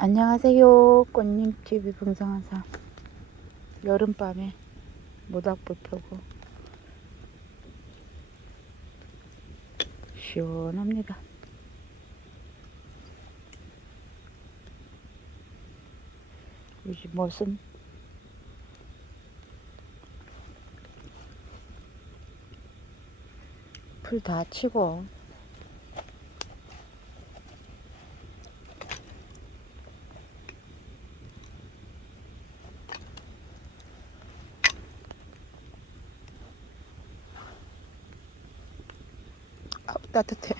안녕하세요. 꽃님TV 봉성한사. 여름밤에 모닥불 펴고 시원합니다. 요즘 무슨 불 다 치고 따뜻해.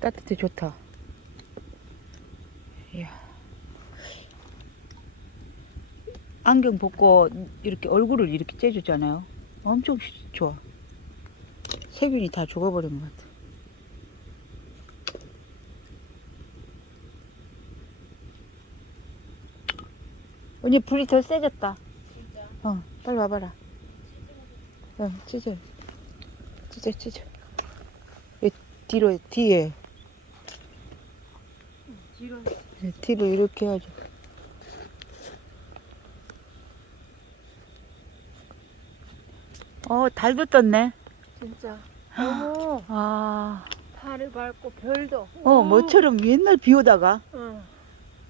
따뜻해 좋다. 이야. 안경 벗고 이렇게 얼굴을 이렇게 째주잖아요. 엄청 좋아. 세균이 다 죽어버린 것 같아. 언니 불이 더 세졌다. 진짜? 빨리 와봐라. 찢어. 뒤로, 뒤에. 뒤로. 뒤로 이렇게 해야지. 달도 떴네. 진짜. 어머, 아, 달을 밟고 별도. 뭐처럼 옛날 비 오다가 응,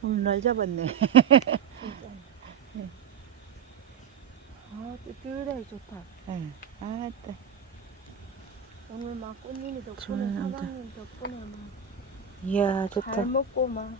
오늘 날 잡았네. 진짜. 아, 뜨뜻하게 좋다. 아따. 오늘 막 꽃님이 덕분에, 좋은데. 사장님 덕분에 막 이야, 좋다. 잘 먹고 막